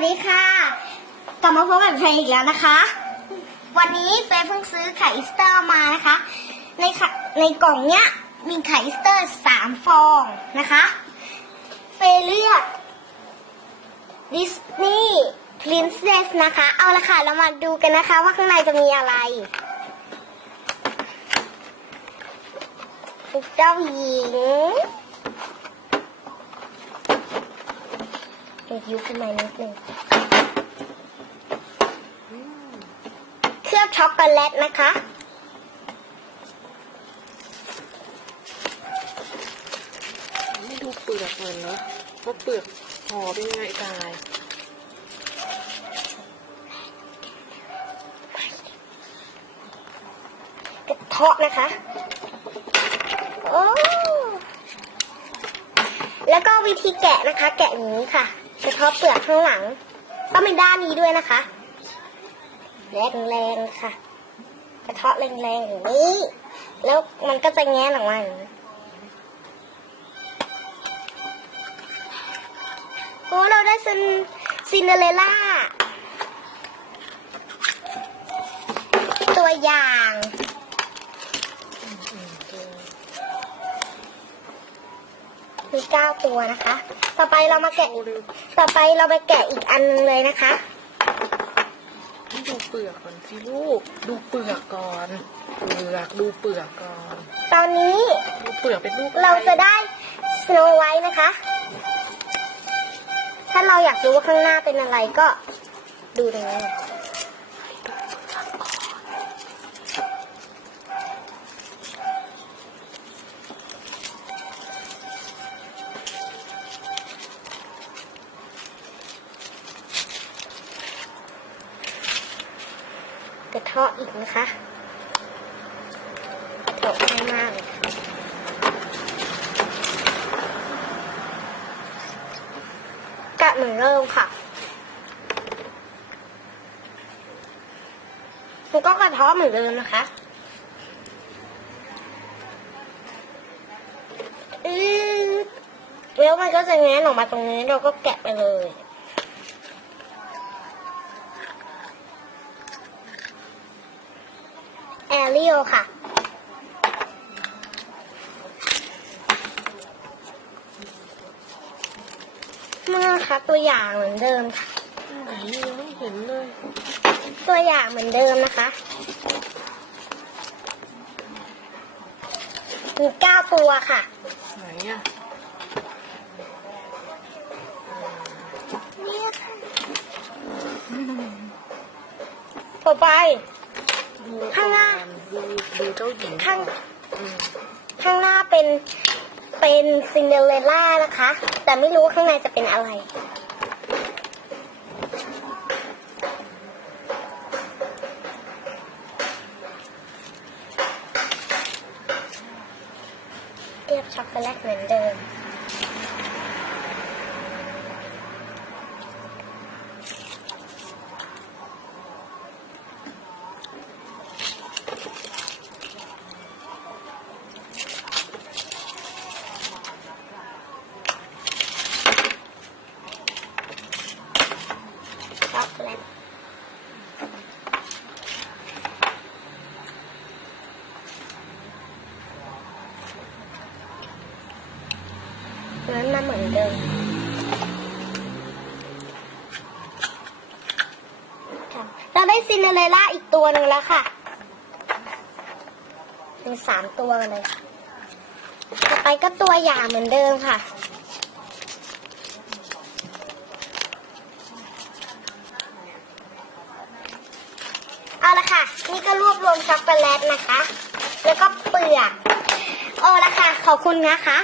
วัสดีค่ะ กลับมาพบกับเฟยอีกแล้วนะคะ วันนี้เฟยเพิ่งซื้อไข่อีสเตอร์มานะคะ ในในกล่องเนี้ยมีไข่อีสเตอร์สามฟองนะคะเฟยเลือกดิสนีย์พรินเซสนะคะ เอาละค่ะ เรามาดูกันนะคะว่าข้างในจะมีอะไรเจ้าหญิง ดี๋ยวยุบขึ้นมานิดนึงเคลือบช็อกโกแลตนะคะ ไม่ดูเปลือกมันเนาะว่าเปลือกห่อเป็นไงตายกระเทาะนะคะ โอ้แล้วก็วิธีแกะนะคะ แกะอย่างนี้ค่ะ กระเทาะเปลือกข้างหลัง ต้องเป็นด้านนี้ด้วยนะคะ แรงๆค่ะ กระเทาะแรงๆอย่างนี้ แล้วมันก็จะแง้นออกมาอย่างนี้โอ้เราได้ซินซินเดอเรลล่า ตัวอย่าง มีเก้าตัวนะคะ ต่อไปเรามาแกะโอ้ดูต่อไปเราไปแกะอีกอันหนึงเลยนะคะให้ดูเปลือกก่อนสิลูก ดูเปลือกก่อน เปลือกดูเปลือกก่อน ตอนนี้ดูเปลือกเป็นลูกเราจะได้สโนไวท์นะคะ ถ้าเราอยากรู้ว่าข้างหน้าเป็นอะไรก็ดูตรงนี้ เทาะอีกนะคะกระเทาะง่ายมากเลยกะเหมือนเริ่มค่ะมันก็กระเท้อเหมือนเดิมนะคะอือแล้วมันก็จะแง้นออกมาตรงนี้เราก็แกะไปเลย แอ เรียลค่ะ นี่นะคะตัวอย่างเหมือนเดิมค่ะ ไหนยังไม่เห็นเลย ตัวอย่างเหมือนเดิมนะคะมีเก้าตัวค่ะ ไหนอะนี่ค่ะ ต่อไปดูข้างหน้า ดูดูเจ้าหญิงข้างอืมข้างหน้าเป็นเป็นซินเดอเรลล่านะคะ แต่ไม่รู้ว่าข้างในจะเป็นอะไร เรียบช็อกโกแลตเหมือนเดิม ช็อกโกแลต นั้นมาเหมือนเดิมเราได้ซินเดอเรลล่าอีกตัวหนึ่งแล้วค่ะเป็นสามตัวเลย ต่อไปก็ตัวอย่างเหมือนเดิมค่ะ เอาละค่ะ นี่ก็รวบรวมช็อกโกแลตนะคะ แล้วก็เปลือก โอ้ละค่ะ ขอบคุณนะคะ